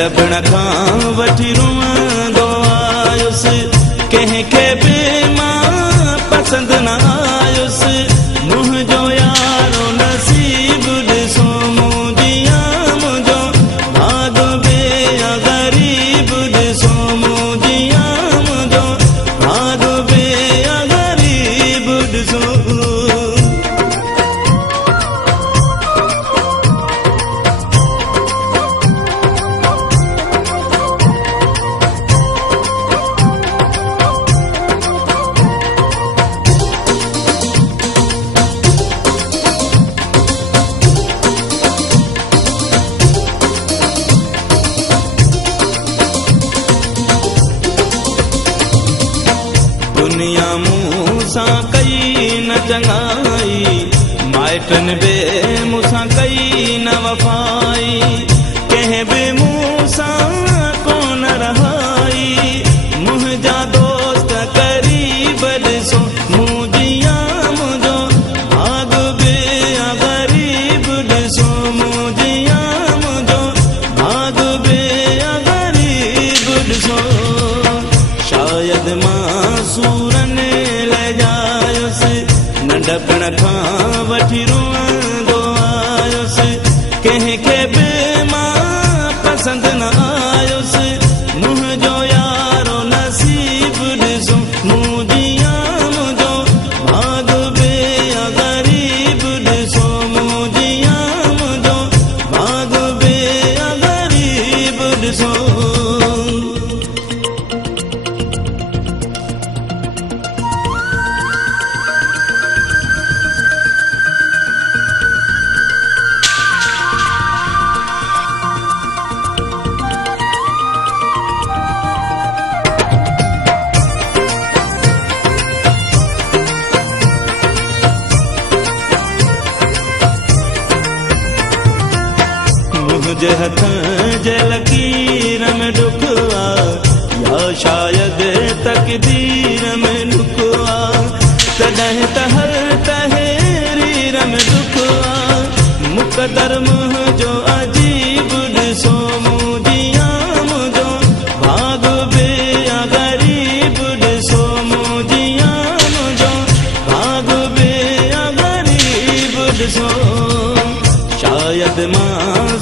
नंढपण खां वठी रुअंदो आयुसि, कंहिंखे बि मां पसंदि न आयुसि। मुंहिंजो यारो नसीब ॾिसो मुंहिंजिया, मुंहिंजो भाग बि ग़रीब ॾिसो मुंहिंजिया, मुंहिंजो भाग बि ग़रीब ॾिसो। दुनिया मूंसां कई न चङाई, माइटनि बि मूंसां कई न वफ़ाई, कंहिं बि मूंसां कोन रहाई। मुंहिंजा दोस्त क़रीब ॾिसो मुंहिंजिया, मुंहिंजो भाग बि ग़रीब ॾिसो मुंहिंजिया, मुंहिंजो भाग बि ग़रीब ॾिसो। शायदि मां सूरनि लॼायुसि, नंढपण खां वठी रुअंदो आयुसि, कंहिंखे बि मां पसंदि न आयुसि। मुंहिंजो यारो नसीब ॾिसो मुंहिंजिया, मुंहिंजो भाग बि ग़रीब ॾिसो मुंहिंजिया, मुंहिंजो भाग बि ग़रीब ॾिसो। मुंहिंजे हथ जे लकीर में ॾुख आ, या शायदि तक़दीर में ॾुख आ, तॾहिं त हर तहरीर में ॾुख आ। मुक़दर मुंहिंजो अजीब ॾिसो मुंहिंजिया, मुंहिंजो भाग बि ग़रीब ॾिसो मुंहिंजिया, मुंहिंजो भाग बि ग़रीब ॾिसो। शायदि मां